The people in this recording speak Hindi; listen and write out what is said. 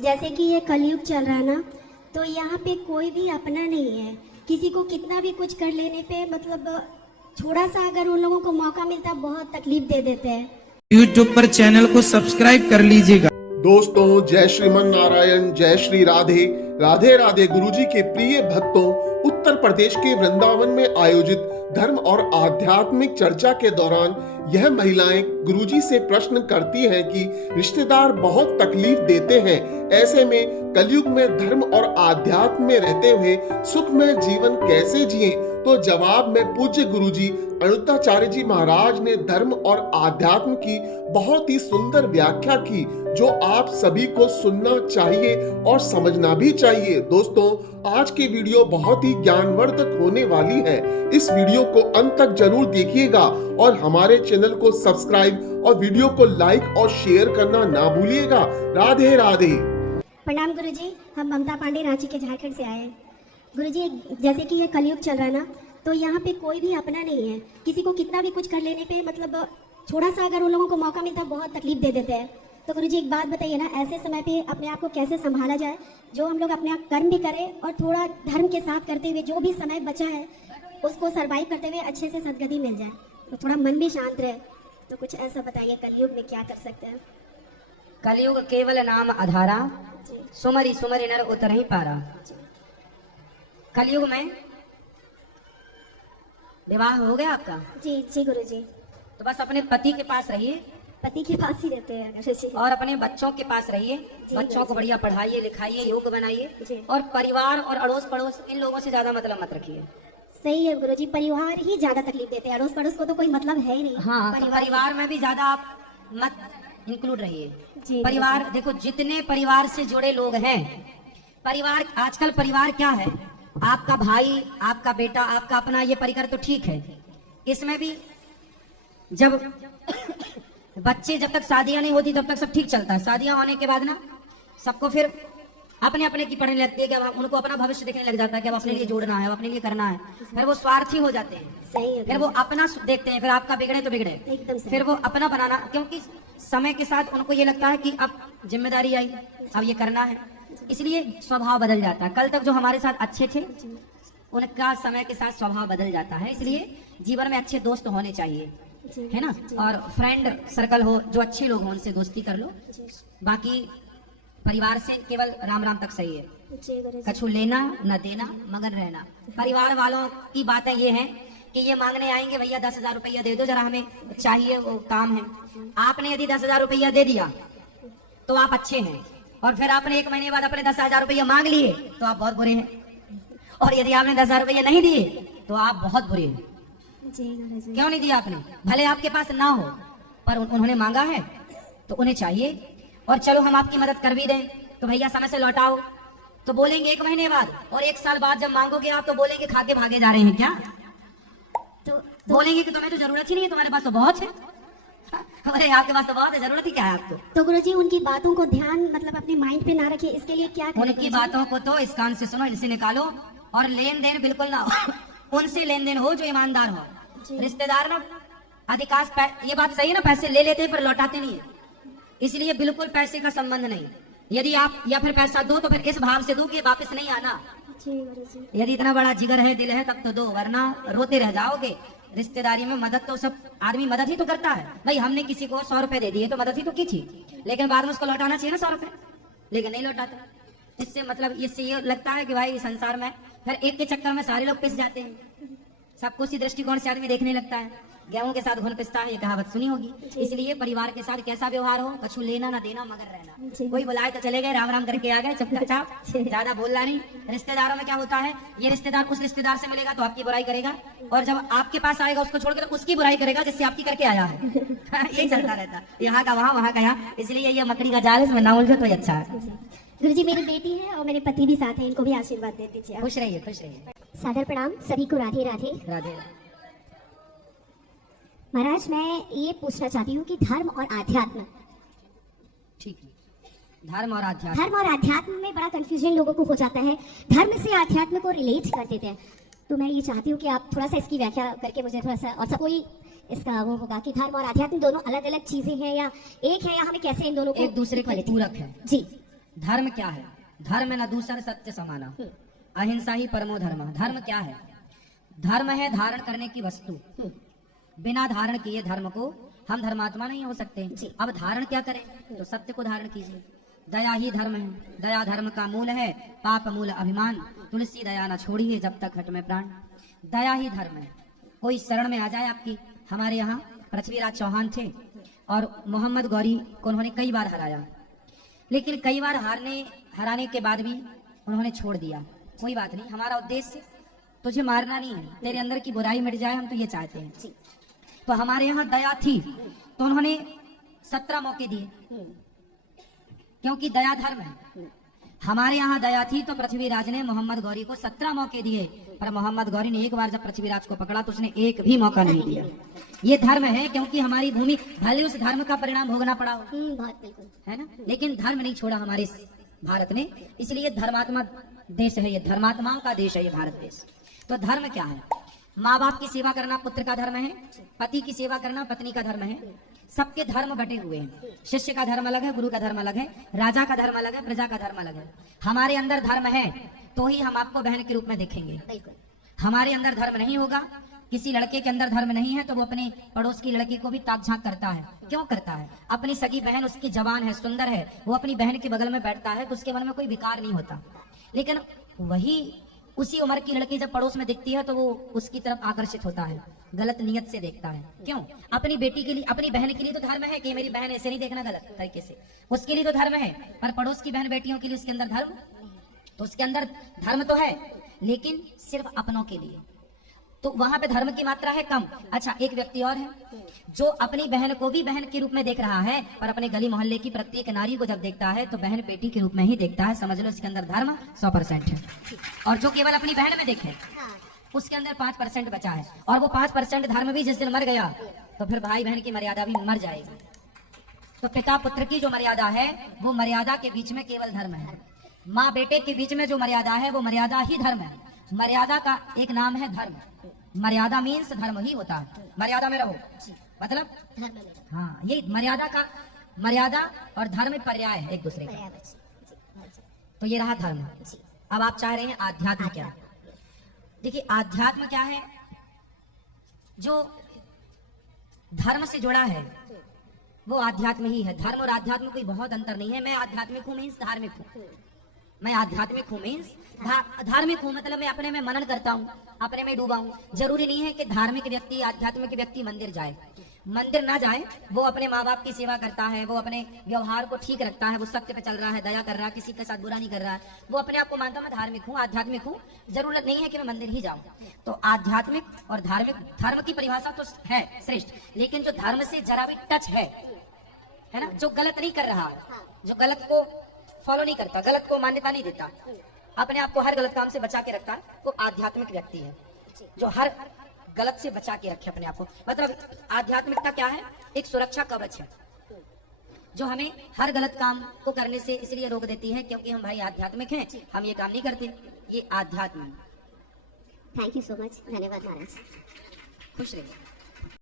जैसे कि ये कलयुग चल रहा है ना, तो यहाँ पे कोई भी अपना नहीं है। किसी को कितना भी कुछ कर लेने पे मतलब थोड़ा सा अगर उन लोगों को मौका मिलता है बहुत तकलीफ दे देते हैं। YouTube पर चैनल को सब्सक्राइब कर लीजिएगा। दोस्तों, जय श्रीमन नारायण, जय श्री राधे राधे राधे। गुरुजी के प्रिय भक्तों, उत्तर प्रदेश के वृंदावन में आयोजित धर्म और आध्यात्मिक चर्चा के दौरान यह महिलाएं गुरुजी से प्रश्न करती हैं कि रिश्तेदार बहुत तकलीफ देते हैं, ऐसे में कलयुग में धर्म और आध्यात्म में रहते हुए सुखमय जीवन कैसे जिएं? तो जवाब में पूज्य गुरुजी अणुताचार्य जी महाराज ने धर्म और आध्यात्म की बहुत ही सुंदर व्याख्या की, जो आप सभी को सुनना चाहिए और समझना भी चाहिए। दोस्तों, आज की वीडियो बहुत ही ज्ञानवर्धक होने वाली है। इस वीडियो को अंत तक जरूर देखिएगा और हमारे चैनल को सब्सक्राइब और वीडियो को लाइक और शेयर करना ना भूलिएगा। राधे राधे। प्रणाम गुरुजी, हम ममता पांडे रांची के झारखंड से आए हैं। गुरुजी, जैसे कि ये कलयुग चल रहा है ना, तो यहाँ पे कोई भी अपना नहीं है। किसी को कितना भी कुछ कर लेने पे मतलब थोड़ा सा अगर उन लोगों को मौका मिलता है बहुत तकलीफ दे देते हैं। तो गुरुजी एक बात बताइए ना, ऐसे समय पे अपने आप को कैसे संभाला जाए, जो हम लोग अपने आप कर्म भी करें और थोड़ा धर्म के साथ करते हुए जो भी समय बचा है उसको सर्वाइव करते हुए अच्छे से सदगति मिल जाए, तो थोड़ा मन भी शांत रहे। तो कुछ ऐसा बताइए, कलयुग में क्या कर सकते हैं? कलयुग केवल नाम आधारा, सुमरि सुमरि नर उतर ही पारा। कलयुग में विवाह हो गया आपका? जी जी गुरुजी। तो बस अपने पति के पास रहिए, पति के पास ही रहते हैं गुरुजी। और अपने बच्चों के पास रहिए। बच्चों को बढ़िया पढ़ाइए लिखाइए, योग बनाइए, और परिवार और अड़ोस पड़ोस इन लोगों से ज्यादा मतलब मत रखिए। सही है गुरुजी, परिवार ही ज्यादा तकलीफ देते हैं, अड़ोस पड़ोस को तो कोई मतलब है ही नहीं। हाँ, तो परिवार में भी ज्यादा आप मत इंक्लूड रहिए। परिवार देखो, जितने परिवार से जुड़े लोग हैं, परिवार आजकल परिवार क्या है, आपका भाई, आपका बेटा, आपका अपना, ये परिकर तो ठीक है। इसमें भी जब बच्चे, जब तक शादियां नहीं होती तब तक सब ठीक चलता है। शादियां होने के बाद ना सबको फिर अपने अपने की पढ़ने लगती है कि अब उनको अपना भविष्य देखने लग जाता है कि अब अपने लिए जोड़ना है, अपने लिए करना है। फिर वो स्वार्थी हो जाते हैं। सही है। फिर वो अपना देखते हैं, फिर आपका बिगड़े तो बिगड़े, एकदम सही। फिर वो अपना बनाना, क्योंकि समय के साथ उनको ये लगता है कि अब जिम्मेदारी आई, अब ये करना है, इसलिए स्वभाव बदल जाता है। कल तक जो हमारे साथ अच्छे थे उनका समय के साथ स्वभाव बदल जाता है। इसलिए जीवन में अच्छे दोस्त होने चाहिए, है ना, और फ्रेंड सर्कल हो, जो अच्छे लोग हो उनसे दोस्ती कर लो। बाकी परिवार से केवल राम राम तक सही है। कछु लेना न देना मगन रहना। परिवार वालों की बातें ये हैं कि ये मांगने आएंगे, भैया 10,000 रुपया दे दो, जरा हमें चाहिए, वो काम है। आपने यदि 10,000 रुपया दे दिया तो आप अच्छे हैं, और फिर आपने 1 महीने बाद अपने 10,000 रुपया मांग लिए तो आप बहुत बुरे हैं। और यदि आपने 10,000 रुपया नहीं दिए तो आप बहुत बुरे हैं। क्यों नहीं दिया आपने? भले आपके पास ना हो, पर उन्होंने मांगा है तो उन्हें चाहिए। और चलो हम आपकी मदद कर भी दें तो भैया समय से लौटाओ, तो बोलेंगे 1 महीने बाद, और 1 साल बाद जब मांगोगे आप तो बोलेंगे खाके भागे जा रहे हैं क्या? तो बोलेंगे कि तुम्हें तो जरूरत ही नहीं है, तुम्हारे पास तो बहुत है। अरे आपके पास तो बहुत है, जरूरत ही क्या है आपको? तो गुरुजी उनकी बातों को ध्यान मतलब अपने माइंड पे ना रखिए, इसके लिए क्या करें? उनकी बातों को तो इस कान से सुनो, इनसे निकालो, और लेन देन बिल्कुल ना हो। उनसे लेन देन हो जो ईमानदार हो। रिश्तेदार ना अधिकांश, ये बात सही है ना, पैसे ले लेते हैं पर लौटाते नहीं है, इसलिए बिल्कुल पैसे का संबंध नहीं। यदि आप या फिर पैसा दो तो फिर इस भाव से दो कि वापस नहीं आना। यदि इतना बड़ा जिगर है, दिल है, तब तो दो, वरना रोते रह जाओगे। रिश्तेदारी में मदद तो सब आदमी मदद ही तो करता है। भाई हमने किसी को 100 रुपए दे दिए तो मदद ही तो की थी, लेकिन बाद में उसको लौटाना चाहिए ना 100 रुपए, लेकिन नहीं लौटाता। इससे मतलब इससे ये लगता है कि भाई संसार में फिर एक के चक्कर में सारे लोग पिस जाते हैं। सबको इसी दृष्टिकोण से आदमी देखने लगता है। गेहूं के साथ घुन पिसता है, ये कहावत सुनी होगी। इसलिए परिवार के साथ कैसा व्यवहार हो, कछु लेना ना देना मगर रहना। कोई बुलाए तो चले गए, राम राम करके आ गए, चुपचाप, ज्यादा बोलना नहीं। रिश्तेदारों में क्या होता है, ये रिश्तेदार उस रिश्तेदार से मिलेगा तो आपकी बुराई करेगा, और जब आपके पास आएगा उसको छोड़कर उसकी बुराई करेगा जिससे आपकी करके आया है। यही चलता रहता, यहाँ का वहाँ, वहाँ का यहाँ। इसलिए ये मकड़ी का जाल, इसमें ना उलझो तो अच्छा है। गुरुजी मेरी बेटी है और मेरे पति भी साथ हैं, इनको भी आशीर्वाद दे दीजिए। खुश रहिए, खुश रहिए। सादर प्रणाम सभी को, राधे राधे। राधे। महाराज, मैं ये पूछना चाहती हूँ कि धर्म और आध्यात्म, ठीक है, धर्म और आध्यात्म में बड़ा कंफ्यूजन लोगों को हो जाता है। धर्म से आध्यात्म को रिलेट कर देते हैं, तो मैं ये चाहती हूँ कि आप थोड़ा सा इसकी व्याख्या करके मुझे थोड़ा सा, और सबको ही इसका वो होगा कि धर्म और आध्यात्म दोनों अलग अलग चीजें हैं या एक है, या हमें कैसे इन दोनों को एक दूसरे को पूरक है। जी, धर्म क्या है? धर्म न दूसर सत्य समाना, अहिंसा ही परमो धर्म। धर्म क्या है? धर्म है धारण करने की वस्तु। बिना धारण किए धर्म को हम धर्मात्मा नहीं हो सकते। अब धारण क्या करें? तो सत्य को धारण कीजिए। दया ही धर्म है, दया धर्म का मूल है, पाप मूल अभिमान, तुलसी दया न छोड़िए जब तक हट में प्राण। दया ही धर्म है। कोई शरण में आ जाए आपकी, हमारे यहाँ पृथ्वीराज चौहान थे और मोहम्मद गौरी को उन्होंने कई बार हराया, लेकिन कई बार हराने के बाद भी उन्होंने छोड़ दिया। कोई बात नहीं, हमारा उद्देश्य तुझे मारना नहीं है, तेरे अंदर की बुराई मिट जाए, हम तो ये चाहते हैं। तो हमारे यहाँ दया थी तो उन्होंने 17 मौके दिए, क्योंकि दया धर्म है। हमारे यहाँ दया थी तो पृथ्वीराज ने मोहम्मद गौरी को 17 मौके दिए, पर मोहम्मद गौरी ने एक बार जब पृथ्वीराज को पकड़ा तो उसने एक भी मौका नहीं दिया। ये धर्म है, क्योंकि हमारी भूमि, भले उस धर्म का परिणाम भोगना पड़ा हो, बहुत बिल्कुल है ना, लेकिन धर्म नहीं छोड़ा हमारे इस भारत ने। इसलिए धर्मात्मा देश है, ये धर्मात्माओं का देश है ये भारत देश। तो धर्म क्या है? माँ बाप की सेवा करना पुत्र का धर्म है, पति की सेवा करना पत्नी का धर्म है। सबके धर्म बटे हुए हैं। शिष्य का धर्म अलग है, गुरु का धर्म अलग है, राजा का धर्म अलग है, प्रजा का धर्म अलग है। हमारे अंदर धर्म है तो ही हम आपको बहन के रूप में देखेंगे। हमारे अंदर धर्म नहीं होगा, किसी लड़के के अंदर धर्म नहीं है तो वो अपने पड़ोस की लड़की को भी ताक झांक करता है। क्यों करता है? अपनी सगी बहन उसकी जवान है, सुंदर है, वो अपनी बहन के बगल में बैठता है तो उसके मन में कोई विकार नहीं होता। लेकिन वही उसी उम्र की लड़की जब पड़ोस में दिखती है तो वो उसकी तरफ आकर्षित होता है, गलत नियत से देखता है। क्यों? अपनी बेटी के लिए, अपनी बहन के लिए तो धर्म है कि मेरी बहन ऐसे नहीं देखना गलत तरीके से, उसके लिए तो धर्म है, पर पड़ोस की बहन बेटियों के लिए उसके अंदर धर्म, तो उसके अंदर धर्म तो है लेकिन सिर्फ अपनों के लिए, तो वहां पे धर्म की मात्रा है कम। अच्छा, एक व्यक्ति और है जो अपनी बहन को भी बहन के रूप में देख रहा है, पर अपने गली मोहल्ले की प्रत्येक नारी को जब देखता है तो बहन बेटी के रूप में ही देखता है। समझ लो इसके अंदर धर्म 100% है। और जो केवल अपनी बहन में देखे उसके अंदर 5% बचा है, और वो 5% धर्म भी जिस दिन मर गया तो फिर भाई बहन की मर्यादा भी मर जाएगी। तो पिता पुत्र की जो मर्यादा है वो मर्यादा के बीच में केवल धर्म है। माँ बेटे के बीच में जो मर्यादा है वो मर्यादा ही धर्म है। मर्यादा का एक नाम है धर्म। मर्यादा मीन्स धर्म ही होता है। मर्यादा में रहो मतलब, हाँ, ये मर्यादा और धर्म पर्याय है एक दूसरे का। तो ये रहा धर्म। अब आप चाह रहे हैं आध्यात्म क्या? देखिए, आध्यात्म क्या है? जो धर्म से जुड़ा है वो आध्यात्म ही है। धर्म और आध्यात्म कोई बहुत अंतर नहीं है। मैं आध्यात्मिक हूँ मीन्स धार्मिक हूँ, मैं आध्यात्मिक हूँ मीन्स धार्मिक हूँ, मतलब मैं अपने में मनन करता हूँ, अपने में डूबा हूँ। जरूरी नहीं है कि धार्मिक व्यक्ति, आध्यात्मिक व्यक्ति मंदिर जाए, मंदिर ना जाए, वो अपने माँ बाप की सेवा करता है, वो अपने व्यवहार को ठीक रखता है, वो सत्य पे चल रहा है, दया कर रहा है, किसी के साथ बुरा नहीं कर रहा है, वो अपने आप को मानता मैं धार्मिक हूँ, आध्यात्मिक हूँ। जरूरत नहीं है कि मैं मंदिर ही जाऊँ। तो आध्यात्मिक और धार्मिक, धर्म की परिभाषा तो है श्रेष्ठ, लेकिन जो धर्म से जरा भी टच है ना, जो गलत नहीं कर रहा, जो गलत को फॉलो नहीं करता, गलत को मान्यता नहीं देता, अपने आप को हर गलत काम से बचा के रखता है, वो आध्यात्मिक व्यक्ति है। जो हर गलत से बचा के रखे अपने आप को, मतलब आध्यात्मिकता क्या है? एक सुरक्षा कवच है जो हमें हर गलत काम को करने से इसलिए रोक देती है क्योंकि हम भाई आध्यात्मिक हैं, हम ये काम नहीं करते। ये आध्यात्म। थैंक यू सो मच, धन्यवाद महाराज। खुश रहिए।